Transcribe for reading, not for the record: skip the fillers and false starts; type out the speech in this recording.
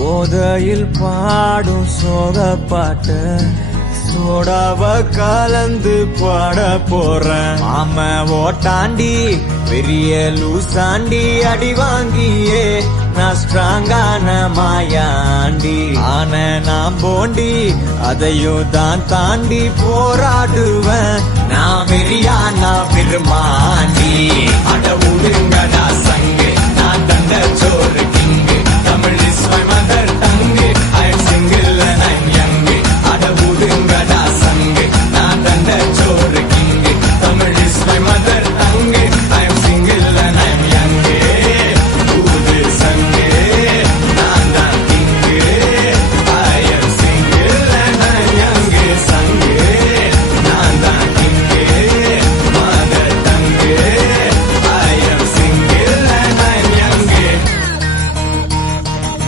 போதையில் பாடும் சோக பாட்டு சோடாவ கலந்து பாட போறேன். மாம ஓட்டாண்டி பெரிய லூசாண்டி அடி வாங்கியே நான் ஸ்ட்ராங்கான மாயாண்டி ஆன நான் போண்டி அதையும் தான் தாண்டி போராடுவேன். நான் வெறியானா பெருமாண்டி அட உடுங்கடா சங்கு நான் தந்த சோறு